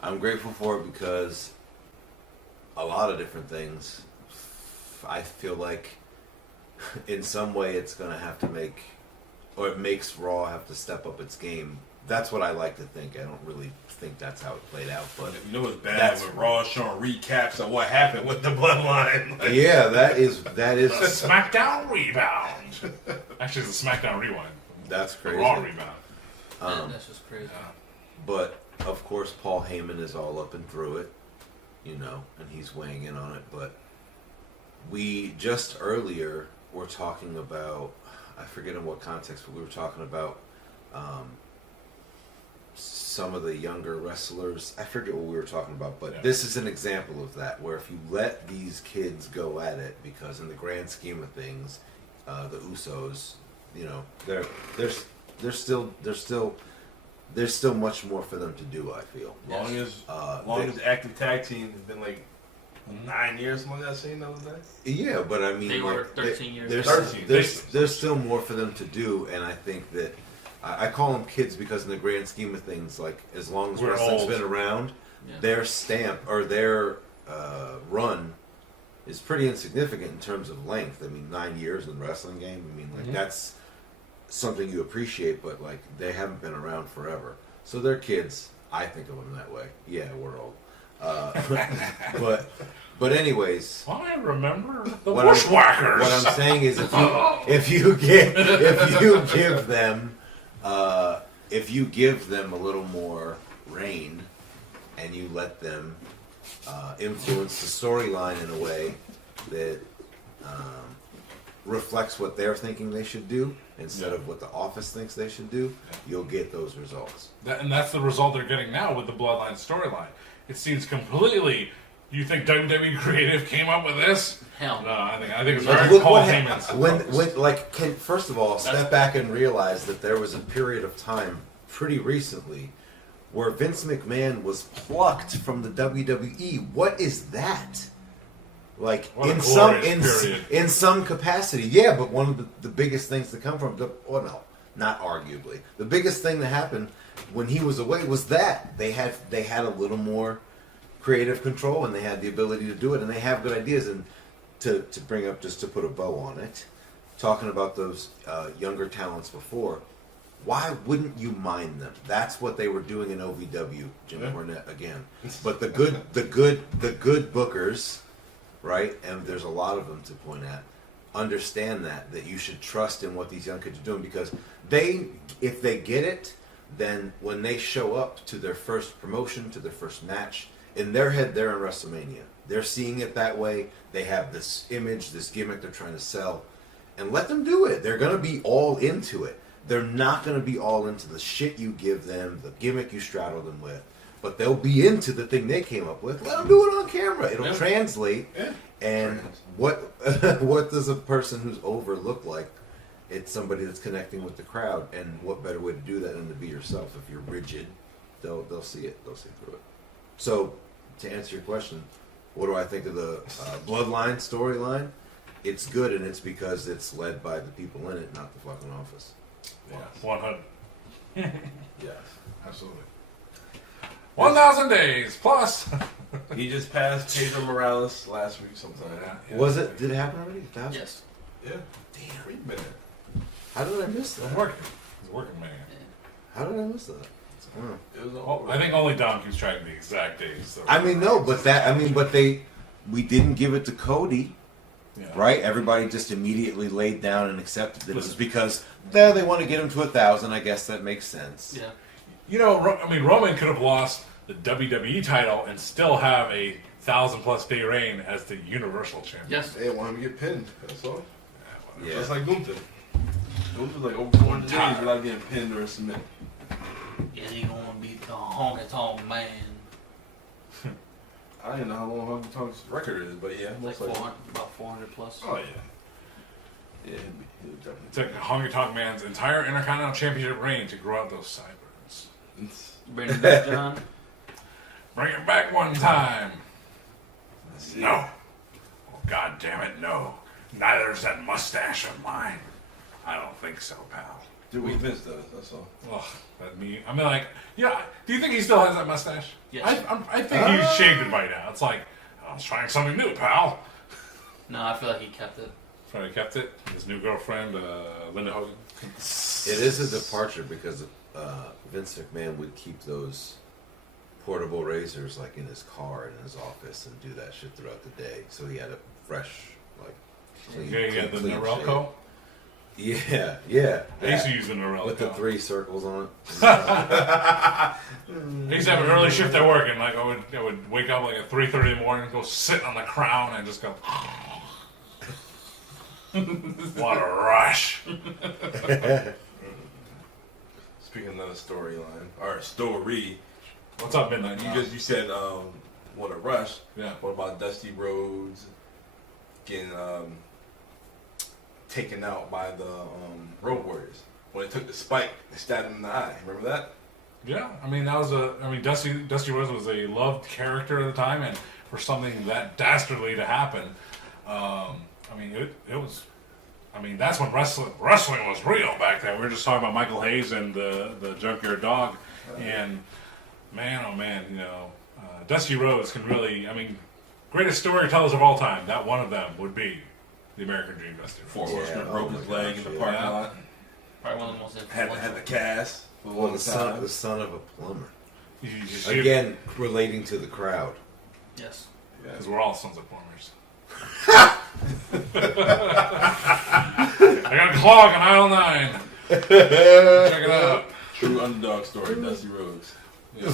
I'm grateful for it because a lot of different things. I feel like in some way it's going to have to make, or it makes Raw have to step up its game. That's what I like to think. I don't really think that's how it played out, but You know it's bad That's- when Raw showing recaps of what happened with the Bloodline. Like, yeah, that is The SmackDown Rebound. Actually, it's the SmackDown Rewind. that's The crazy. Raw Rebound. That's just crazy. But of course, Paul Heyman is all up and through it, you know, and he's weighing in on it. But we just earlier were talking about, I forget in what context, but we were talking about some of the younger wrestlers. I forget what we were talking about, but Yeah. this is an example of that, where if you let these kids go at it, because in the grand scheme of things, the Usos, you know, there's still much more for them to do. I feel. Long as They- active tag team has been like 9 years, something like that. Seen the other day. Yeah, but I mean, They were like, 13 years. There's, 13, there's still more for them to do, and I think that I call them kids because in the grand scheme of things, like as long as We're wrestling's old. been around, Yeah. their stamp or their run is pretty insignificant in terms of length. I mean, 9 years in the wrestling game. I mean, like that's something you appreciate, but like they haven't been around forever, so they're kids. I think of them that way. Yeah, we're old, but But anyways, I remember the what Bushwhackers. what I'm saying is, if you give them a little more reign, and you let them influence the storyline in a way that reflects what they're thinking they should do instead of what the office thinks they should do, you'll get those results. And that's the result they're getting now with the Bloodline storyline. It seems completely. You think WWE Creative came up with this? Hell No, no. I think it's Like, very look Paul what Heyman's. first of all, step back and realize that there was a period of time pretty recently where Vince McMahon was plucked from the WWE. What is that? Like What a in glorious period. in some capacity, yeah. But one of the biggest things to come from not arguably the biggest thing that happened when he was away was that they had a little more creative control and they had the ability to do it and they have good ideas. And to bring up, just to put a bow on it, talking about those younger talents before, why wouldn't you mind them? That's what they were doing in OVW. Jimmy Cornette again, but the good bookers, right? And there's a lot of them to point at. Understand that you should trust in what these young kids are doing, because if they get it, then when they show up to their first promotion, to their first match, in their head they're in WrestleMania. They're seeing it that way. They have this image, this gimmick they're trying to sell, and let them do it. They're going to be all into it. They're not going to be all into the shit you give them, the gimmick you straddle them with, but they'll be into the thing they came up with. Let them do it on camera. It'll translate. Yeah. And what does a person who's over look like? It's somebody that's connecting with the crowd, and what better way to do that than to be yourself? If you're rigid, they'll see it. They'll see through it. So, to answer your question, what do I think of the Bloodline storyline? It's good, and it's because it's led by the people in it, not the fucking office. Yeah, 100. Yes. Absolutely. 1,000 days plus. He just passed Pedro Morales last week sometime. Yeah. Was it? Did it happen already? 1,000? Yes. Yeah. Damn. Wait a minute. How did I miss He's that? working. He's working, man. How did I miss that? Wow. It was Well, I think only Dom keeps tracking the exact days. So. We didn't give it to Cody, Yeah. right? Everybody just immediately laid down and accepted that it was because they want to get him to 1,000. I guess that makes sense. Yeah. You know, Roman could have lost the WWE title and still have a 1,000+ day reign as the Universal Champion. Yes. They want him to get pinned. That's all. Yeah. That's like Gunther. Gunther's like over 400 days without getting pinned or submitted. Yeah, he gonna beat the honky tonk man. I don't even know how long Honky Tonk's record is, but yeah, Like most likely. 400, about 400 plus. Oh yeah. Yeah, he'll definitely. It took Honky Tonk Man's entire Intercontinental Championship reign to grow out those sideburns. Bring it back, John. Bring it back one time. Let's see. No. Oh, God damn it, no. Neither's that mustache of mine. I don't think so, pal. Dude, we Vince does. That's all. Ugh, that me. I mean, like, yeah. Do you think he still has that mustache? Yes. I think he's shaved it by now. It's like, I was trying something new, pal. No, I feel like he kept it. Probably kept it. His new girlfriend, Linda Hogan. It is a departure because Vince McMahon would keep those portable razors like in his car in his office and do that shit throughout the day. So he had a fresh, like, clean, Yeah, he had the clean Norelco. shave. Yeah, yeah. I used to that. use the Norelco. With the 3 circles on it. I used to have an early shift at work, and like I would wake up like at 3:30 in the morning, go sit on the crown, and just go. What a rush! Speaking of another storyline or story, What's up, Midnight? you said what a rush. Yeah. What about Dusty Rhodes getting taken out by the Road Warriors when they took the spike and stabbed him in the eye? Remember that? Yeah, I mean that was Dusty Rhodes was a loved character at the time, and for something that dastardly to happen, it was. I mean, that's when wrestling was real back then. We were just talking about Michael Hayes and the Junkyard Dog, and man, oh man, Dusty Rhodes can really. I mean, greatest storytellers of all time. That one of them would be the American Dream, Dusty Rhodes. Four Horsemen broke his leg in the yeah. parking lot. Probably one of the most Had influential. the cast. For a Well, long time. the son of a plumber. You see it? Again, relating to the crowd. Yes. Because we're all sons of plumbers. I got a clog on aisle 9. Check it out. True underdog story, Dusty Rhodes. Yeah.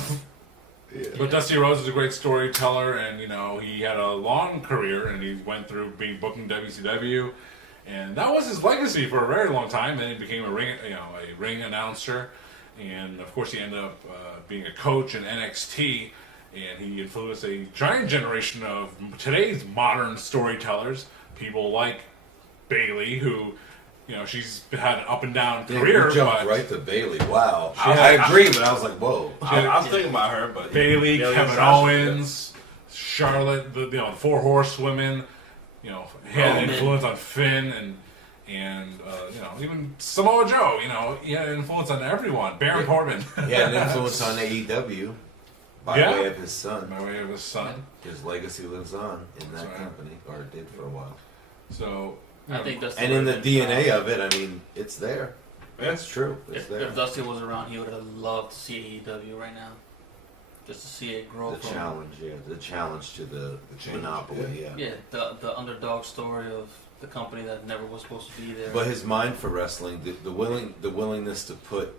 But Dusty Rhodes is a great storyteller, and he had a long career, and he went through booking WCW, and that was his legacy for a very long time. Then he became a ring announcer, and of course he ended up being a coach in NXT, and he influenced a giant generation of today's modern storytellers. People like Bayley, who she's had an up and down career. We jumped right to Bayley. Wow. I agree, but I was like, whoa. I was thinking about her, but Bayley, Kevin Owens, Charlotte, the Four Horsewomen, had an influence on Finn and even Samoa Joe, he had an influence on everyone. Baron Corbin. He had an influence on AEW by way of his son. By way of his son. His legacy lives on in that company, or it did for a while. So I think that's in the DNA of it, I mean, it's there. It's true. It's there. If Dusty was around, he would have loved to see AEW right now. Just to see it grow. The challenge to the monopoly, Yeah, the underdog story of the company that never was supposed to be there. But his mind for wrestling, the willingness to put,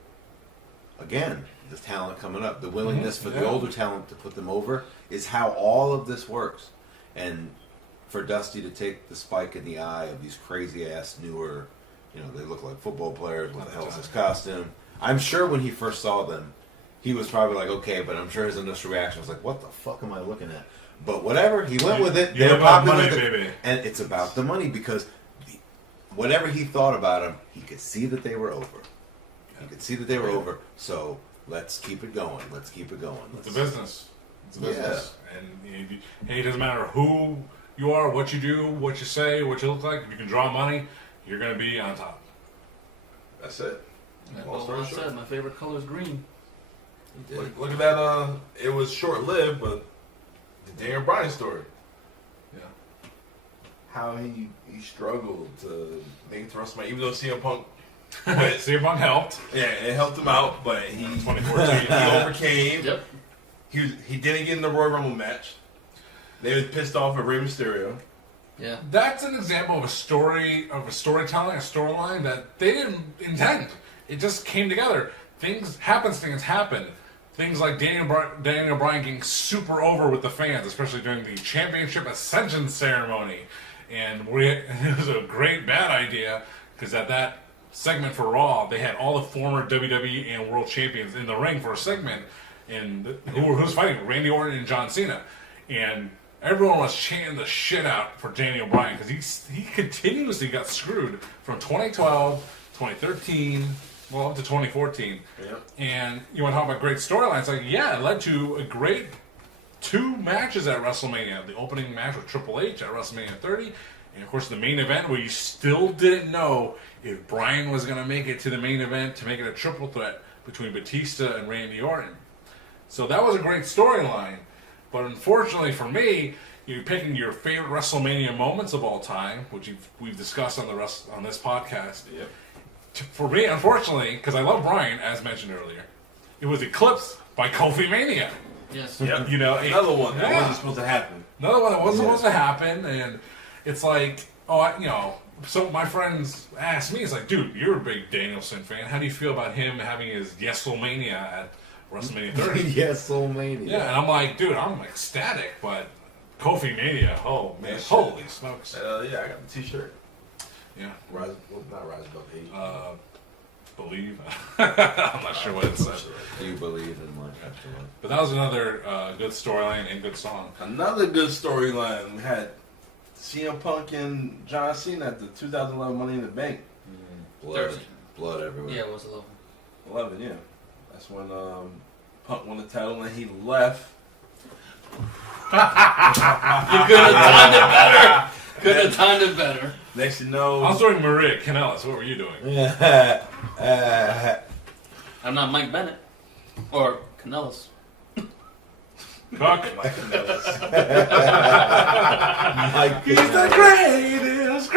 again, the talent coming up, the willingness for the older talent to put them over is how all of this works. And for Dusty to take the spike in the eye of these crazy ass newer, they look like football players. What the hell is this costume? I'm sure when he first saw them, he was probably like, okay, but I'm sure his initial reaction was like, what the fuck am I looking at? But whatever, he went with it. They're popular, money, baby. And it's about the money because whatever he thought about them, he could see that they were over. He could see that they were over. So let's keep it going. Let's keep it going. It's a business. It's a business, and it doesn't matter who you are, what you do, what you say, what you look like. If you can draw money, you're going to be on top. That's it. Well said. My favorite color is green. Look at that. It was short-lived, but the Daniel Bryan story. Yeah. How he struggled to make it to WrestleMania, even though CM Punk CM Punk helped. Yeah, it helped him out, but he 2014 he overcame. Yep. He didn't get in the Royal Rumble match. They were pissed off at Rey Mysterio. Yeah. That's an example of a storytelling, a storyline that they didn't intend. It just came together. Things happen. Things like Daniel Bryan getting super over with the fans, especially during the Championship Ascension ceremony. And it was a great bad idea because at that segment for Raw, they had all the former WWE and World Champions in the ring for a segment. And who was fighting? Randy Orton and John Cena. And everyone was chanting the shit out for Daniel Bryan because he continuously got screwed from 2012, 2013, up to 2014. Yep. And you want to talk about great storylines? Like, it led to a great 2 matches at WrestleMania. The opening match with Triple H at WrestleMania 30, and of course the main event where you still didn't know if Bryan was going to make it to the main event to make it a triple threat between Batista and Randy Orton. So that was a great storyline. But unfortunately for me, you're picking your favorite WrestleMania moments of all time, which we've discussed on this podcast. Yep. For me, unfortunately, because I love Bryan, as mentioned earlier, it was eclipsed by Kofi Mania. Yes. Yep. Another one that wasn't supposed to happen. Another one that wasn't supposed to happen, and it's like, so my friends asked me, it's like, dude, you're a big Danielson fan. How do you feel about him having his Yes-Mania at WrestleMania 30? Yes-Mania. Yeah, and I'm like, dude, I'm ecstatic, but Kofi Mania, oh man, holy smokes. I got the T-shirt. Yeah. Not Rise Above Hate. Believe. I'm not sure what it says. Do you believe in life after life? But that was another good storyline and good song. Another good storyline. We had CM Punk and John Cena at the 2011 Money in the Bank. Blood everywhere. Yeah, it was 11. 11, yeah. That's when Punk won the title and he left. You could have timed it better. Could have timed it better. Next you know, I was doing Maria Kanellis. What were you doing? I'm not Mike Bennett. Or Kanellis. Cook. Mike Kanellis. He's the greatest.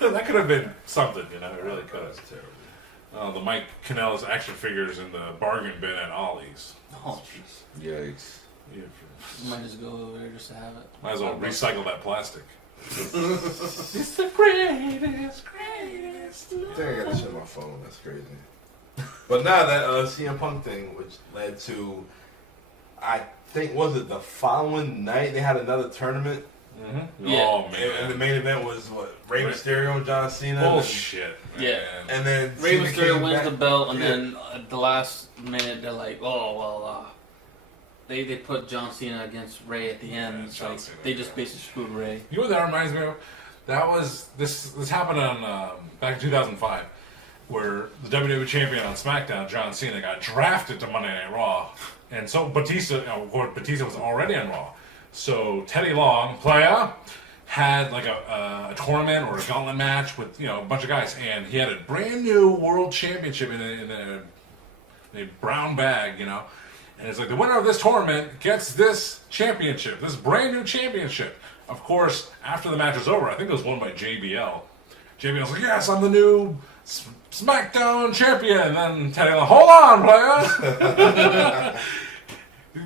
That could have been something, it really could have. Terrible. The Mike Kanellis action figures in the bargain bin at Ollie's. Oh, jeez. Yikes. You might just go over there just to have it. Might as well recycle that plastic. It's the greatest. I think I got this shit on my phone. That's crazy. But now that CM Punk thing, which led to, I think, was it the following night they had another tournament? Mm-hmm. Yeah. Oh, man. And the main event was what? Rey Mysterio and John Cena. Bullshit. Yeah. And then Rey Cena Mysterio came wins back. the belt, and Yeah. then at the last minute, they're like, oh, well, they put John Cena against Rey at the end. Yeah, It's John like, Cena, they just yeah. basically screwed Rey. You know what that reminds me of? That was this happened on back in 2005, where the WWE champion on SmackDown, John Cena, got drafted to Monday Night Raw, and so Batista was already on Raw. So Teddy Long, playa, had like a tournament or a gauntlet match with a bunch of guys, and he had a brand new world championship in a brown bag, and it's like the winner of this tournament gets this championship, this brand new championship. Of course, after the match was over, I think it was won by JBL. JBL's like, yes, I'm the new SmackDown champion. And then Teddy like, hold on, player.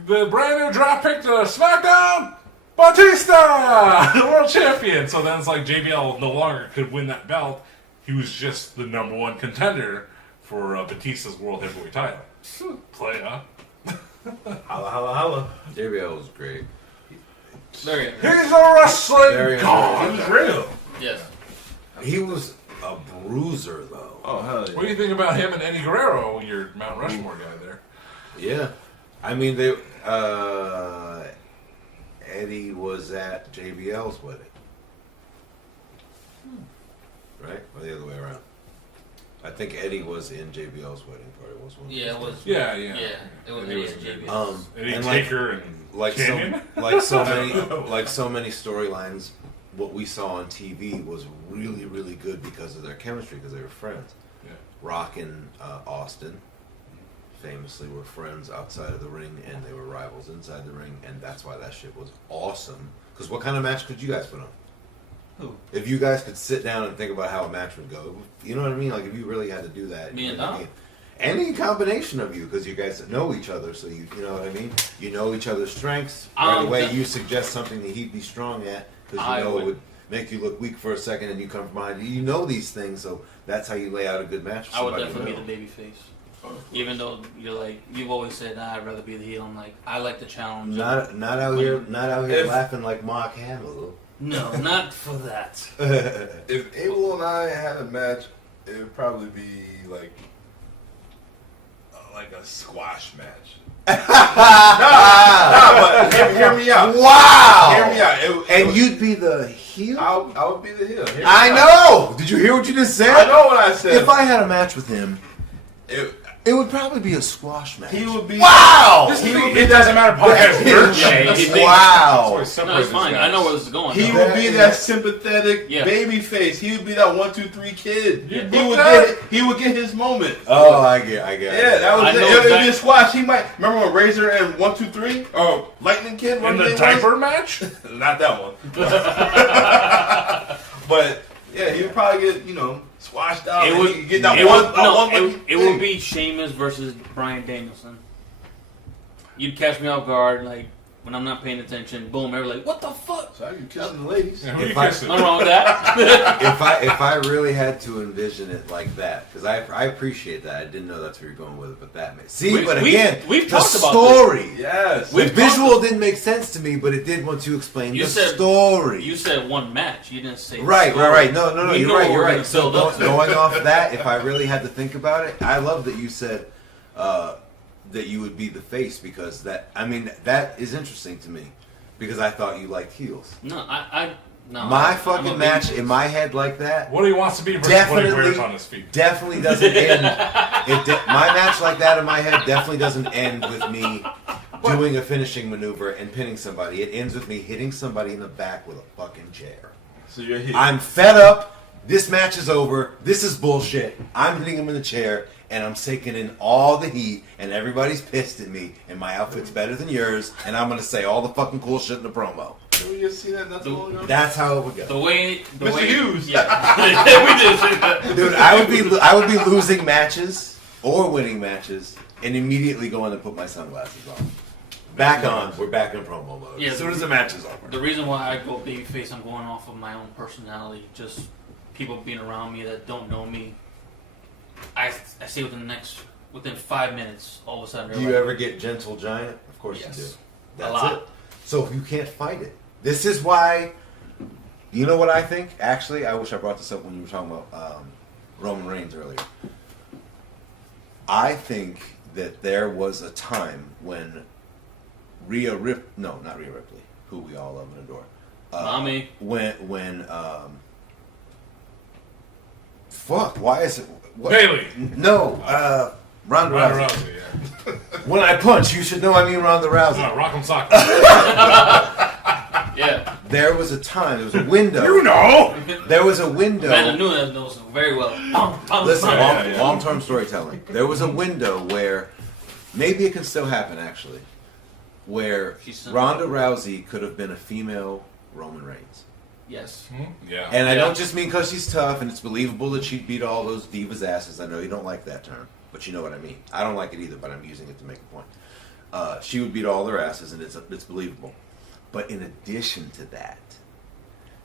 The brand new draft pick to SmackDown, Batista, the world champion. So then it's like JBL no longer could win that belt. He was just the number one contender for Batista's world heavyweight title. Playa. Holla, holla, holla. JBL was great. Very good. He's a wrestling Very god. He was real. Yes. He was a bruiser, though. Oh, hell yeah. What do you think about him and Eddie Guerrero, your Mount Rushmore guy there? Yeah. I mean, Eddie was at JBL's wedding. Right? Or the other way around? I think Eddie was in JBL's wedding party. Yeah, it was. Yeah. Yeah, it was Eddie Eddie and JBL. Eddie and Taker and like Canyon? so many storylines, what we saw on TV was really, really good because of their chemistry, because they were friends. Yeah. Rock and Austin famously were friends outside of the ring, and they were rivals inside the ring, and that's why that shit was awesome. Because what kind of match could you guys put on? Who? If you guys could sit down and think about how a match would go, you know what I mean? Like if you really had to do that. Me and Dom? Any combination of you, because you guys know each other, so you know what I mean? You know each other's strengths. Right away, you suggest something that he'd be strong at, because you know it would make you look weak for a second, and you come from behind. You know these things, so that's how you lay out a good match. I would definitely be the baby face. Even though you've always said, I'd rather be the heel. I'm like, I like the challenge. Not out here laughing like Mark Hamill. No, not for that. If Abel and I had a match, it would probably be like a squash match. But hear me out. Wow! Hear me out. And you'd be the heel? I would be the heel. Hear me I out. know! Did you hear what you just said? I know what I said. If I had a match with him, It- it would probably be a squash match. he would be. Wow! It doesn't matter. Podcast nerd shade. Wow! No, it's fine. I know where this is going. He though. would be that sympathetic Yeah. baby face. He would be that 1, 2, 3 kid. You He book would that? he would get his moment. Oh, I get it. Yeah, that was I it. know It would be a exactly. squash. He might remember when Razor and 1, 2, 3 or Lightning Kid. In whatever the they diaper was. match? Not that one. But yeah, he would probably get squashed out. It and would he could get that it one. would, that no, one it would be Sheamus versus Bryan Danielson. You'd catch me off guard, like when I'm not paying attention. Boom, everybody like, what the fuck? So you kissing the ladies. Yeah, who you If I- kissing? Nothing wrong with that. If I really had to envision it like that, because I appreciate that. I didn't know that's where you're going with it, but that makes We've again, we've the talked about story. Yes. The We've visual didn't make sense to me, but it did once you explain You the said- story. You said one match. You didn't say Right. No, We you're know right. what You're we're right. gonna So build up to. going off that, if I really had to think about it, I love that you said that you would be the face, because that is interesting to me, because I thought you liked heels. No, no. My I'm fucking a match baby in my head like that What he wants to be versus what he wears on his feet. definitely doesn't end. My match like that in my head definitely doesn't end with me doing a finishing maneuver and pinning somebody. It ends with me hitting somebody in the back with a fucking chair. So you're here. I'm fed up. This match is over. This is bullshit. I'm hitting him in the chair, and I'm taking in all the heat, and everybody's pissed at me, and my outfit's better than yours, and I'm gonna say all the fucking cool shit in the promo. Did we just see that not too long ago? That's how it would go. The way Mr. Hughes. Yeah, we did. Dude, I would be losing matches or winning matches and immediately going to put my sunglasses on. Back on. We're back in promo mode. Yeah, as soon as the match is over. The reason why I go babyface, I'm going off of my own personality. Just people being around me that don't know me. I see within 5 minutes, all of a sudden. Do you ever get Gentle Giant? Of course Yes. you do. A That's lot. it. So if you can't fight it, this is why. You know what I think? Actually, I wish I brought this up when you were talking about Roman Reigns earlier. I think that there was a time when not Rhea Ripley, who we all love and adore. Mommy. When fuck, why is it Bailey. No, Ronda Ronda Rousey. Rousey, yeah. When I punch, you should know I mean Ronda Rousey. No, Rock'em Sock. Yeah. There was a time, there was a window. You know! There was a window. Amanda Nunes knows very well. Listen, Yeah. long-term storytelling. There was a window where, maybe it can still happen actually, where Ronda Rousey could have been a female Roman Reigns. Yes. Yeah. And I don't just mean because she's tough and it's believable that she'd beat all those divas' asses. I know you don't like that term, but you know what I mean. I don't like it either, but I'm using it to make a point. She would beat all their asses and it's believable. But in addition to that,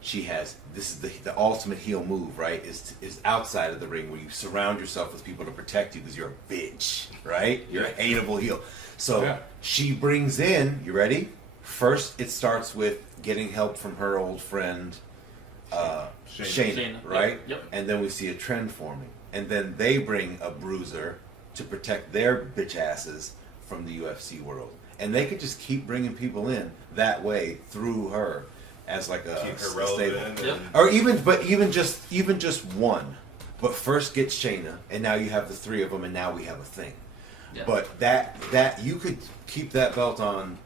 she has, this is the ultimate heel move, right? Is outside of the ring where you surround yourself with people to protect you because you're a bitch, right? You're a hateable heel. So she brings in, you ready? First, it starts with getting help from her old friend, Shayna, right? Yep. And then we see a trend forming. And then they bring a bruiser to protect their bitch asses from the UFC world. And they could just keep bringing people in that way through her as like a keep her relevant. Yep. or even just one. But first get Shayna, and now you have the three of them, and now we have a thing. Yeah. But that you could keep that belt on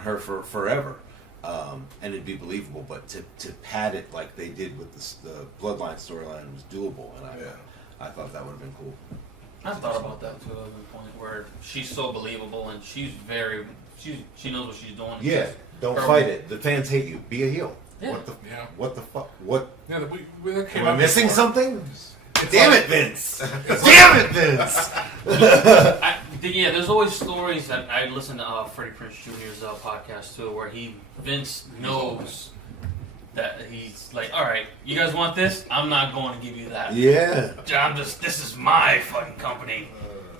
her for forever, and it'd be believable. But to pad it like they did with the Bloodline storyline was doable, and I thought that would have been cool. I thought about that too at one point where she's so believable and she knows what she's doing. Yeah, don't fight it. The fans hate you. Be a heel. Yeah. What the fuck? What? Yeah, that came Am I up missing before. something? Damn it, Vince! Damn it, Vince! Yeah, there's always stories that I listen to Freddie Prinze Jr.'s podcast too, where Vince knows that he's like, all right, you guys want this? I'm not going to give you that. Yeah, This is my fucking company.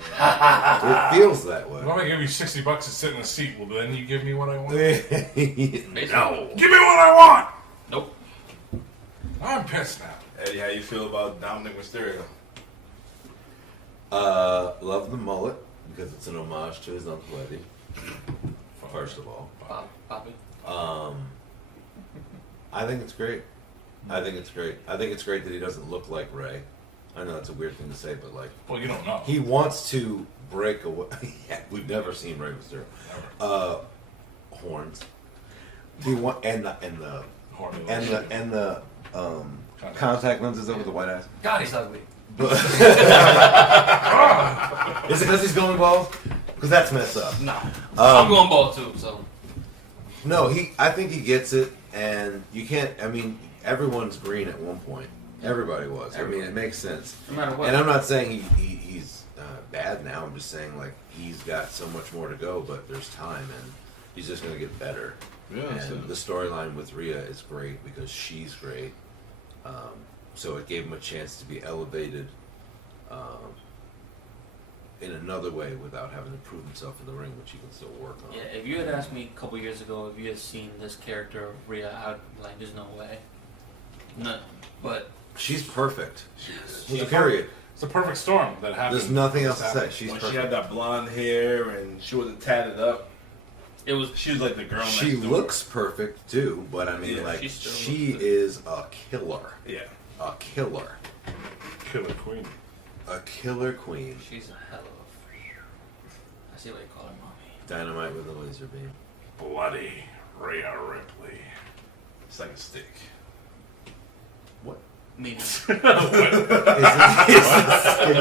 it feels that way. If I'm gonna give you $60 to sit in the seat, well, then you give me what I want. No. Give me what I want. Nope. I'm pissed now. Eddie, how you feel about Dominic Mysterio? Love the mullet because it's an homage to his Uncle Eddie. First of all, Bobby. I think it's great. I think it's great that he doesn't look like Ray. I know that's a weird thing to say, but like, Well, you don't know. he wants to break away. Yeah, we've never seen Ray Mysterio. Horns. He and the Horny and the contact lenses over the white eyes. God, he's ugly. But is it because he's going bald? Because that's messed up. No. I'm going bald too, so. No, I think he gets it, and you can't. I mean, everyone's green at one point. Everybody was. I mean, it makes sense. No matter what. And I'm not saying he's bad now. I'm just saying like he's got so much more to go, but there's time, and he's just going to get better. Yeah, And the storyline with Rhea is great because she's great. So it gave him a chance to be elevated in another way without having to prove himself in the ring, which he can still work on. Yeah, if you had asked me a couple years ago if you had seen this character of Rhea, I'd like, there's no way. No, but She's perfect. She's a Period. It's a perfect storm that happened. There's nothing else to say. She's When perfect. she had that blonde hair and she wasn't tatted up, she was like the girl She next door. looks perfect too, but I mean, Yeah, like, she still she looks good. is a killer. Yeah. A killer. Killer Queen. A killer queen. she's a hell of a. I see what you call her, mommy. Dynamite with a laser beam. Bloody Rhea Ripley. It's like a stick. What? Meaning. Can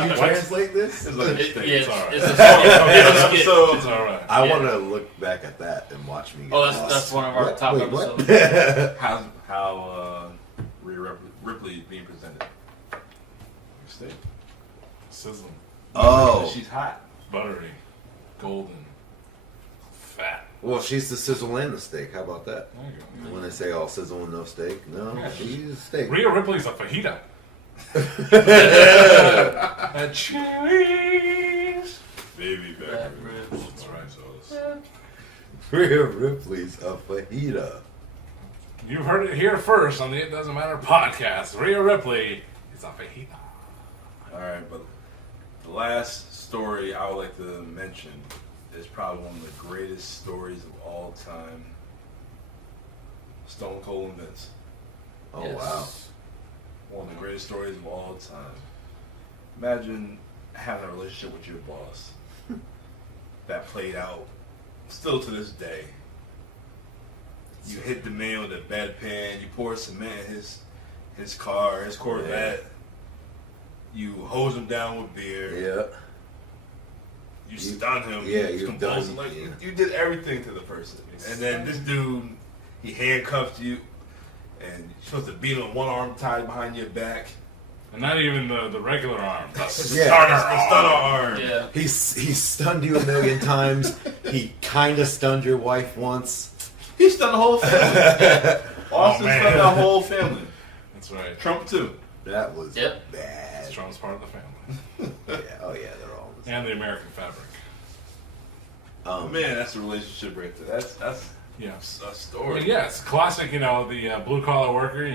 you translate this? It's like a stick. It's all right. It's a skit. It's alright. I Yeah. want to look back at that and watch me get Oh, lost. that's one of our What? top Wait, what? episodes. How Rhea Ripley is being presented? Stick. Sizzling. Oh. She's hot. Buttery. Golden. that. Well, she's the sizzle and the steak. How about that? There you go. When they say all sizzle and no steak, no, Yeah. she's steak. Rhea Ripley's a fajita. At Chili's. Baby back Back ribs. ribs. That's right. So Rhea Ripley's a fajita. You've heard it here first on the It Doesn't Matter podcast. Rhea Ripley is a fajita. all right, but the last story I would like to mention is probably one of the greatest stories of all time. Stone Cold and Vince. Oh, Yes. wow. One of the greatest stories of all time. Imagine having a relationship with your boss that played out still to this day. You hit the man with a bedpan, you pour cement in his car, his Corvette, you hose him down with beer, Yeah. you stun him, yeah, you you've compose him, done- like yeah. you did everything to the person. And then this dude, he handcuffed you, and you're supposed to beat him with one arm tied behind your back. And not even the regular arm. The Yeah. Stunner arm. Yeah. He's stunned you a million times. He kind of stunned your wife once. He stunned the whole family. Austin man. stunned the whole family. That's right. Trump too. That was Yep. bad. Trump's part of the family. Yeah, oh yeah, they're all the same. And the American fabric. Man, that's a relationship right there. That's Yeah. a I story. mean, yeah, it's classic, the blue collar worker,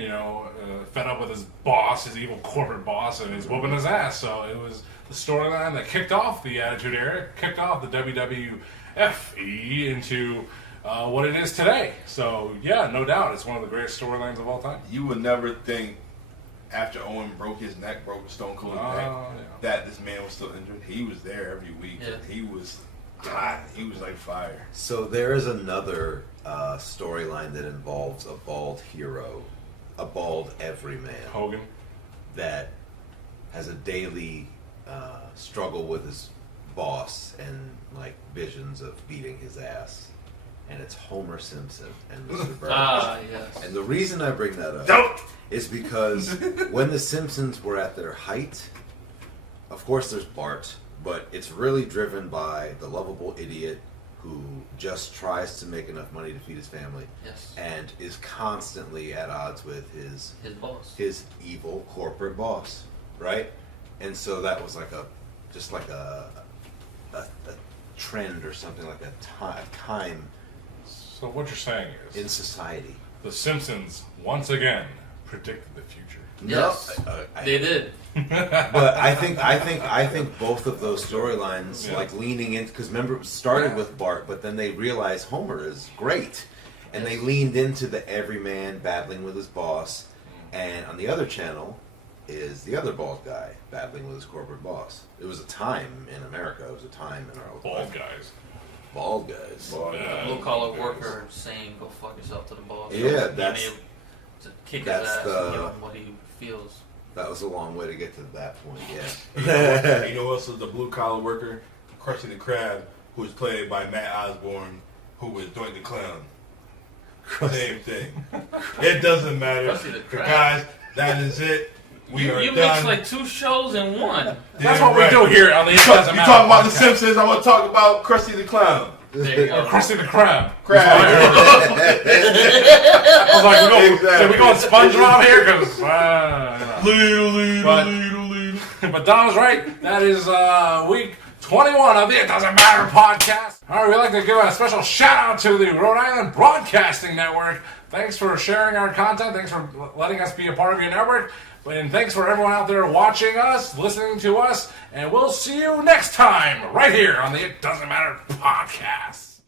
fed up with his boss, his evil corporate boss, and he's whooping his ass. So it was the storyline that kicked off the Attitude Era, kicked off the WWFE into what it is today. So, yeah, no doubt, it's one of the greatest storylines of all time. You would never think after Owen broke Stone Cold's neck, Yeah. that this man was still injured. He was there every week. Yeah. He was hot. He was like fire. So there is another storyline that involves a bald hero, a bald everyman Hogan. that has a daily struggle with his boss and like visions of beating his ass. And it's Homer Simpson and Mr. Burns. Ah, yes. And the reason I bring that up Don't. is because when the Simpsons were at their height, of course there's Bart, but it's really driven by the lovable idiot who just tries to make enough money to feed his family Yes. and is constantly at odds with his His boss. evil corporate boss, right? And so that was like a trend or something, like a time So what you're saying is, in society. The Simpsons, once again, predicted the future. Yes. No, They did. but I think both of those storylines, Yeah. like leaning in, because remember it started with Bart, but then they realized Homer is great, and they leaned into the everyman battling with his boss, and on the other channel is the other bald guy battling with his corporate boss. It was a time in America. It was a time in our Bald guys. Bald guys. Blue collar worker saying, "Go fuck yourself" to the boss. Yeah, Being that's- able to kick his that's ass the- and give him what he feels. That was a long way to get to that point. Yeah. You know what's the blue collar worker? Krusty the Krab, who was played by Matt Osborne, who was Doink the Clown. Same thing. It doesn't matter. Krusty the Krab. Guys, that is it. We are You done. mixed like 2 shows in one. That's Damn what we right. do here on the It You Doesn't Matter talking about the podcast. Simpsons? I want to talk about Krusty the Clown. There you go. Or Krusty the Krab. Crab. I was like, Exactly. we going SpongeBob here? Because, but Don's right. That is week 21 of the It Doesn't Matter podcast. All right, we'd like to give a special shout out to the Rhode Island Broadcasting Network. Thanks for sharing our content. Thanks for letting us be a part of your network. And thanks for everyone out there watching us, listening to us. And we'll see you next time right here on the It Doesn't Matter podcast.